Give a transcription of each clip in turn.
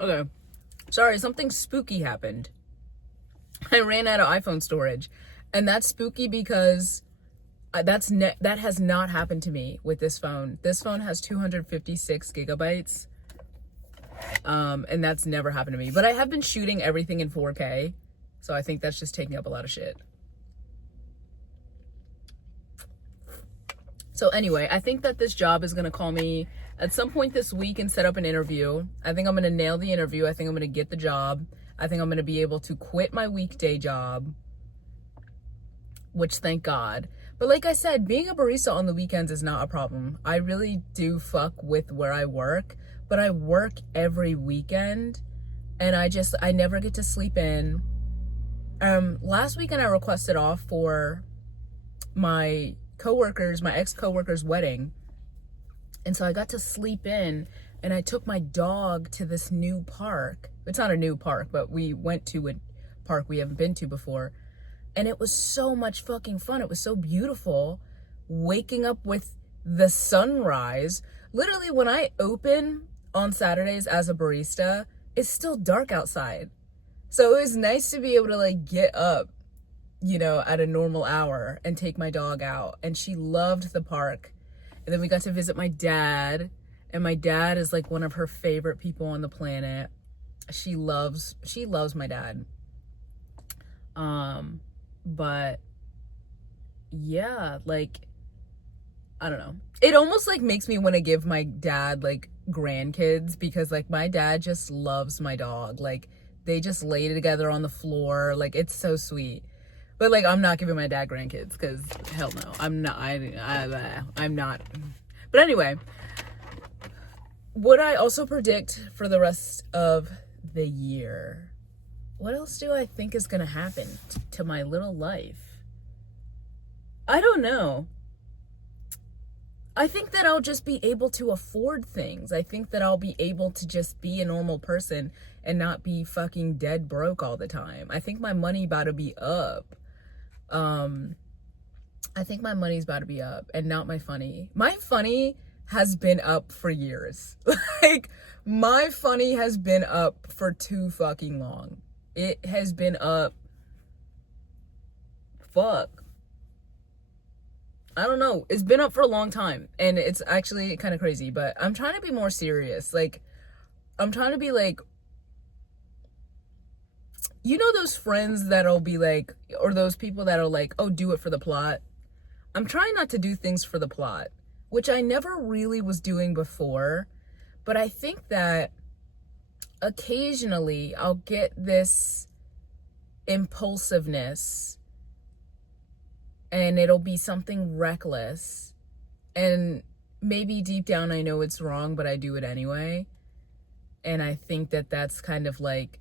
Okay. Sorry, something spooky happened. I ran out of iPhone storage. And that's spooky because that has not happened to me with this phone. This phone has 256 gigabytes. And that's never happened to me. But I have been shooting everything in 4K. So I think that's just taking up a lot of shit. So anyway, I think that this job is going to call me at some point this week and set up an interview. I think I'm going to nail the interview. I think I'm going to get the job. I think I'm going to be able to quit my weekday job, which thank God. But like I said, being a barista on the weekends is not a problem. I really do fuck with where I work, but I work every weekend and I never get to sleep in. Last weekend I requested off for my ex-coworker's wedding. And so I got to sleep in and I took my dog to this new park. It's not a new park, but we went to a park we haven't been to before. And it was so much fucking fun. It was so beautiful waking up with the sunrise. Literally, when I open on Saturdays as a barista, it's still dark outside. So it was nice to be able to like get up, at a normal hour and take my dog out. And she loved the park. And then we got to visit my dad. And my dad is like one of her favorite people on the planet. She loves my dad. But yeah, like, I don't know. It almost like makes me want to give my dad like grandkids because like my dad just loves my dog. Like they just lay together on the floor. Like it's so sweet. But like I'm not giving my dad grandkids because hell no. I'm not. But anyway, would I also predict for the rest of the year? What else do I think is going to happen to my little life? I don't know. I think that I'll just be able to afford things. I think that I'll be able to just be a normal person and not be fucking dead broke all the time. I think my money about to be up. I think my money's about to be up and not my funny. My funny has been up for years. Like, my funny has been up for too fucking long. It has been up. Fuck. I don't know. It's been up for a long time. And it's actually kind of crazy. But I'm trying to be more serious. Like, I'm trying to be like, those friends that'll be like, or those people that'll like, oh, do it for the plot. I'm trying not to do things for the plot, which I never really was doing before. But I think that occasionally I'll get this impulsiveness and it'll be something reckless. And maybe deep down I know it's wrong, but I do it anyway. And I think that that's kind of like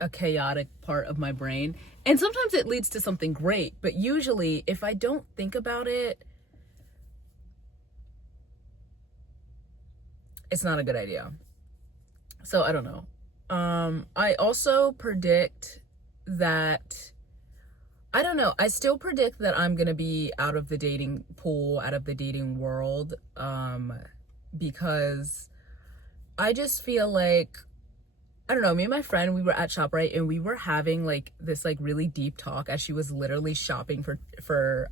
a chaotic part of my brain. And sometimes it leads to something great, but usually if I don't think about it, it's not a good idea. So I don't know. I also predict that, I don't know, I still predict that I'm going to be out of the dating pool, out of the dating world, because I just feel like, I don't know, me and my friend, we were at ShopRite and we were having like this like really deep talk as she was literally shopping for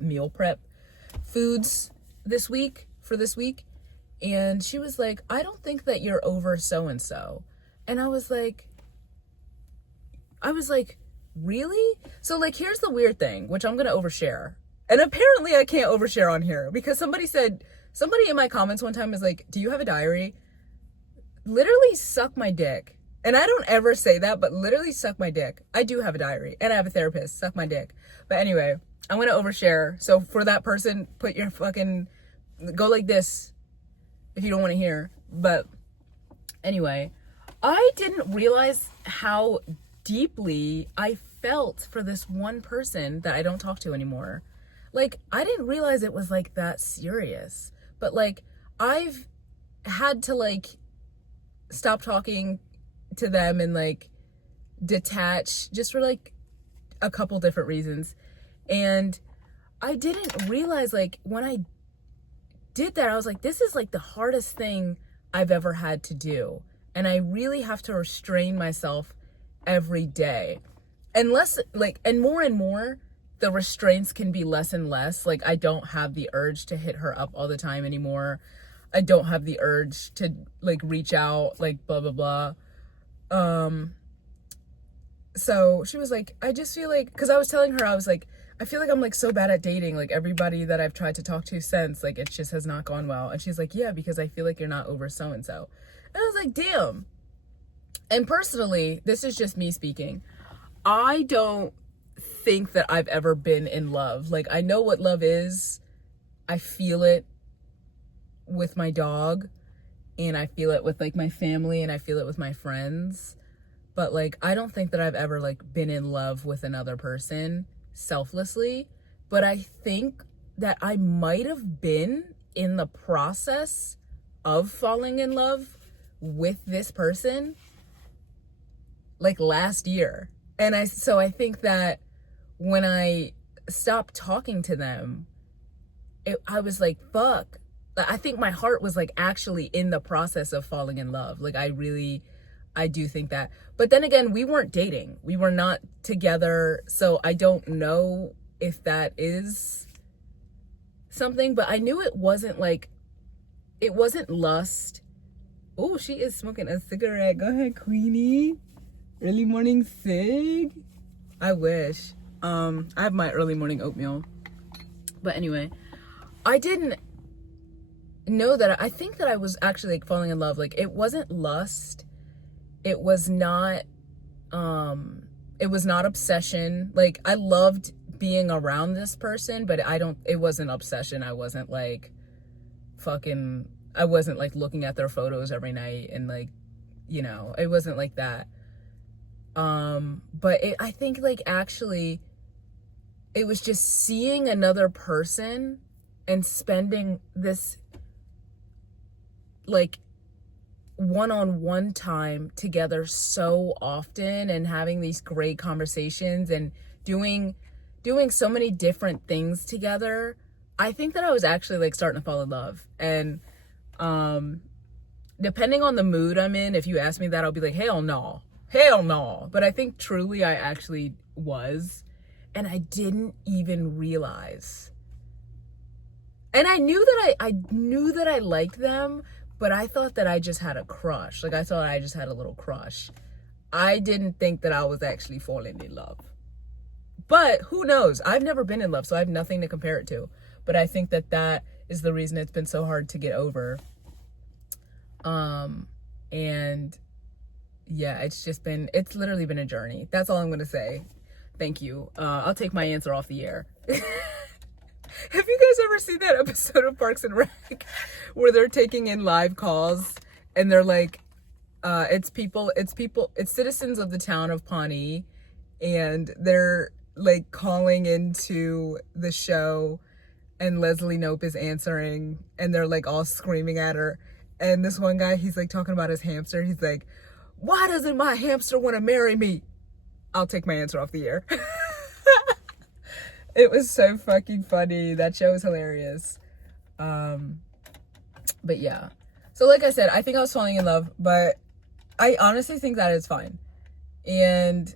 meal prep foods this week. And she was like, I don't think that you're over so-and-so. And I was like, really? So like, here's the weird thing, which I'm going to overshare. And apparently I can't overshare on here because somebody in my comments one time was like, do you have a diary? Literally suck my dick. And I don't ever say that, but literally suck my dick. I do have a diary and I have a therapist. Suck my dick. But anyway, I'm going to overshare. So for that person, put your fucking, go like this if you don't want to hear. But anyway, I didn't realize how deeply I felt for this one person that I don't talk to anymore. Like, I didn't realize it was like that serious. But like, I've had to like stop talking to them and like detach just for like a couple different reasons. And I didn't realize, like, when I did that, I was like, this is like the hardest thing I've ever had to do. And I really have to restrain myself every day. And less, like, and more, the restraints can be less and less. Like, I don't have the urge to hit her up all the time anymore. I don't have the urge to, like, reach out, like, blah, blah, blah. So she was like, I just feel like, because I was telling her, I was like, I feel like I'm, like, so bad at dating. Like, everybody that I've tried to talk to since, like, it just has not gone well. And she's like, yeah, because I feel like you're not over so-and-so. And I was like, damn. And personally, this is just me speaking. I don't think that I've ever been in love. Like, I know what love is. I feel it with my dog, and I feel it with, like, my family, and I feel it with my friends. But, like, I don't think that I've ever, like, been in love with another person selflessly. But I think that I might have been in the process of falling in love with this person, like, last year. And so I think that when I stopped talking to them, I was like, fuck. I think my heart was, like, actually in the process of falling in love. Like, I do think that. But then again, we weren't dating. We were not together. So I don't know if that is something, but I knew it wasn't, like, it wasn't lust. Oh, she is smoking a cigarette. Go ahead, Queenie. Early morning cig. I wish. I have my early morning oatmeal. But anyway, I didn't know that. I think that I was actually, like, falling in love. Like, it wasn't lust. It was not obsession. Like, I loved being around this person, but it wasn't obsession. I wasn't, like, I wasn't, like, looking at their photos every night and, like, you know, it wasn't like that. But I think, like, actually it was just seeing another person and spending this, like, one-on-one time together so often and having these great conversations and doing so many different things together. I think that I was actually, like, starting to fall in love. And depending on the mood I'm in, if you ask me that, I'll be like, hell no. But I think truly I actually was, and I didn't even realize. And I knew that I liked them, but I thought that I just had a crush. Like, I thought I just had a little crush. I didn't think that I was actually falling in love. But who knows? I've never been in love, so I have nothing to compare it to. But I think that is the reason it's been so hard to get over. And yeah, it's literally been a journey. That's all I'm going to say. Thank you. I'll take my answer off the air. Have you guys ever seen that episode of Parks and Rec where they're taking in live calls and they're like, it's citizens of the town of Pawnee, and they're, like, calling into the show, and Leslie Knope is answering, and they're, like, all screaming at her. And this one guy, he's, like, talking about his hamster. He's like, why doesn't my hamster want to marry me? I'll take my answer off the air. It was so fucking funny. That show was hilarious. But yeah. So like I said, I think I was falling in love, but I honestly think that is fine. And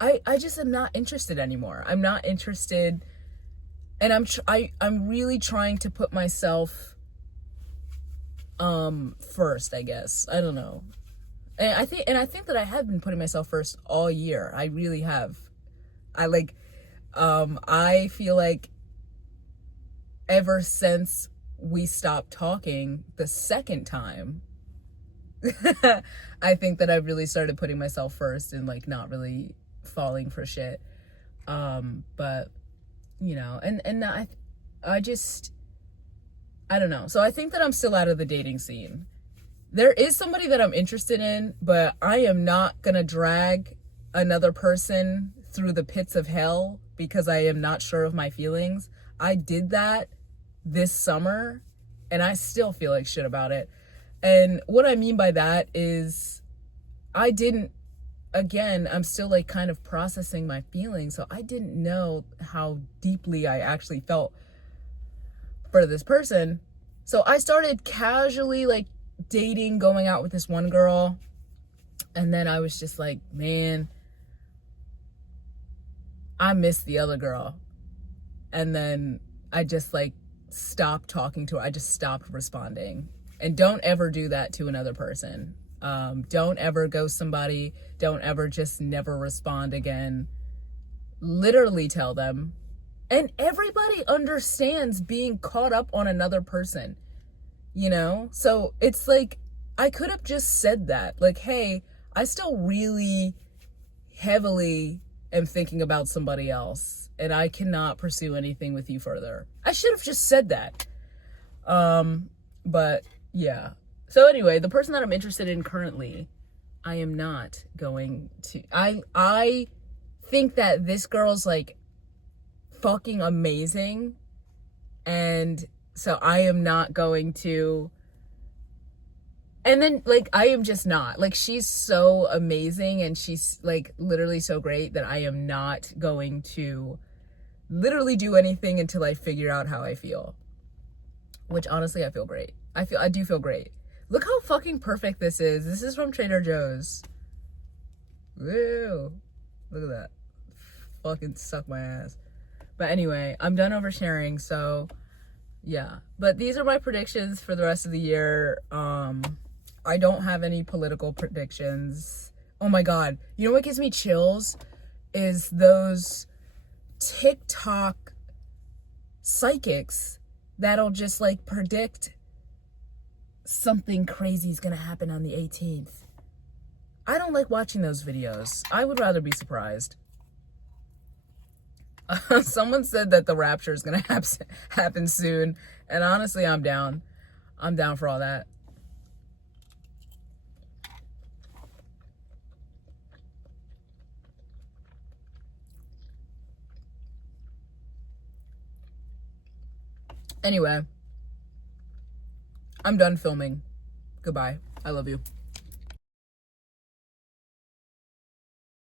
I just am not interested anymore. I'm not interested. And I'm really trying to put myself first, I guess. I don't know. And I think that I have been putting myself first all year. I really have. I feel like ever since we stopped talking the second time, I think that I've really started putting myself first and, like, not really falling for shit. But, you know, and I don't know. So I think that I'm still out of the dating scene. There is somebody that I'm interested in, but I am not gonna drag another person through the pits of hell because I am not sure of my feelings. I did that this summer, and I still feel like shit about it. And what I mean by that is I'm still, like, kind of processing my feelings. So I didn't know how deeply I actually felt for this person. So I started casually, like, dating, going out with this one girl, and then I was just like, man, I miss the other girl. And then I just like stopped talking to her. I just stopped responding. And don't ever do that to another person. Don't ever ghost somebody. Don't ever just never respond again. Literally tell them. And everybody understands being caught up on another person, you know? So it's like, I could have just said that. Like, hey, I still really heavily am thinking about somebody else, and I cannot pursue anything with you further. I should have just said that. But yeah. So anyway, the person that I'm interested in currently, I am not going to, I think that this girl's like fucking amazing. And so I am not going to, and then like, I am just not, like, she's so amazing and she's like literally so great that I am not going to literally do anything until I figure out how I feel, which honestly, I feel great. I do feel great. Look how fucking perfect this is. This is from Trader Joe's. Woo. Look at that. Fucking suck my ass. But anyway, I'm done oversharing, so yeah. But these are my predictions for the rest of the year. I don't have any political predictions. Oh my God. You know what gives me chills? Is those TikTok psychics that'll just like predict something crazy is gonna happen on the 18th. I don't like watching those videos. I would rather be surprised. Someone said that the rapture is gonna happen soon, and honestly, I'm down. I'm down for all that. Anyway, I'm done filming. Goodbye. I love you.